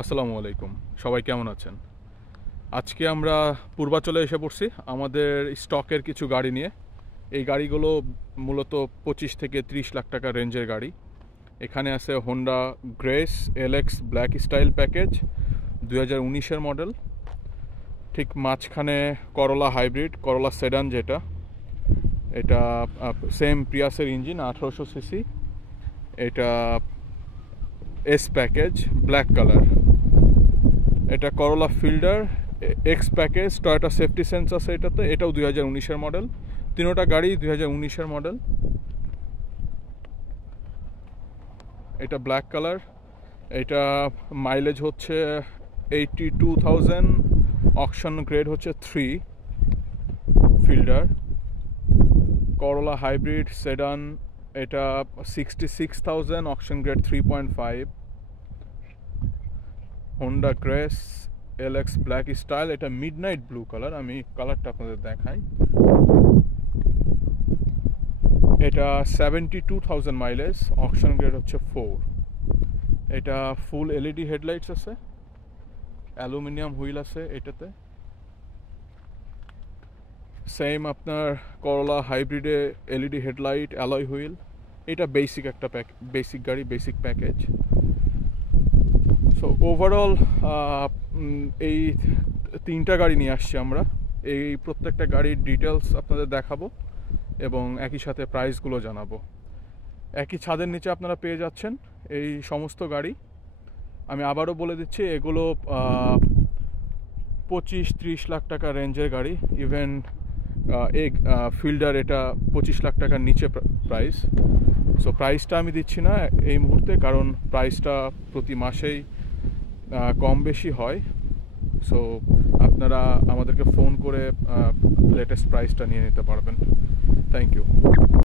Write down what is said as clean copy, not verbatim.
আসসালামু আলাইকুম, সবাই কেমন আছেন? আজকে আমরা পূর্বাচলে এসে পড়ছি আমাদের স্টকের কিছু গাড়ি নিয়ে। এই গাড়িগুলো মূলত 25 থেকে 30 লাখ টাকা রেঞ্জের গাড়ি। এখানে আছে Honda Grace LX black style package 2019-এর মডেল। ঠিক মাঝখানে করলা হাইব্রিড, করলা সেডান, যেটা এটা সেম প্রিয়াসের ইঞ্জিন, 1800 সিসি। এটা এস প্যাকেজ ব্ল্যাক কালার। এটা Corolla Fielder X package, Toyota safety sense আছে এটাতে। এটাও 2019-এর মডেল। তিনোটা গাড়ি 2019-এর মডেল। এটা ব্ল্যাক কালার। এটা মাইলেজ হচ্ছে 82,000, অকশন গ্রেড হচ্ছে 3 ফিল্ডার। করলা হাইব্রিড সেডান, এটা 66,000, auction grade 3.5। Honda Grace LX black style, এটা মিডনাইট ব্লু কালার। আমি কালারটা আপনাদের দেখাই। এটা 72,000 মাইলেজ, অকশন গ্রেড হচ্ছে 4। এটা ফুল এলইডি হেডলাইটস আছে, অ্যালুমিনিয়াম হুইল আছে এটাতে। সেম আপনার করলা হাইব্রিডে এলইডি হেডলাইট, অ্যালয় হুইল। এটা বেসিক একটা বেসিক গাড়ি, বেসিক প্যাকেজ। সো ওভারঅল এই তিনটা গাড়ি নিয়ে আসছি আমরা। এই প্রত্যেকটা গাড়ির ডিটেলস আপনাদের দেখাবো এবং একই সাথে প্রাইসগুলো জানাবো। একই ছাদের নিচে আপনারা পেয়ে যাচ্ছেন এই সমস্ত গাড়ি। আমি আবারও বলে দিচ্ছি, এগুলো 25-30 লাখ টাকা রেঞ্জের গাড়ি। ইভেন ফিল্ডার এটা 25 লাখ টাকার নিচে প্রাইস। সো প্রাইসটা আমি দিচ্ছি না এই মুহূর্তে, কারণ প্রাইসটা প্রতি মাসেই কম বেশি হয়। সো আপনারা আমাদেরকে ফোন করে লেটেস্ট প্রাইসটা নিয়ে নিতে পারবেন। Thank you.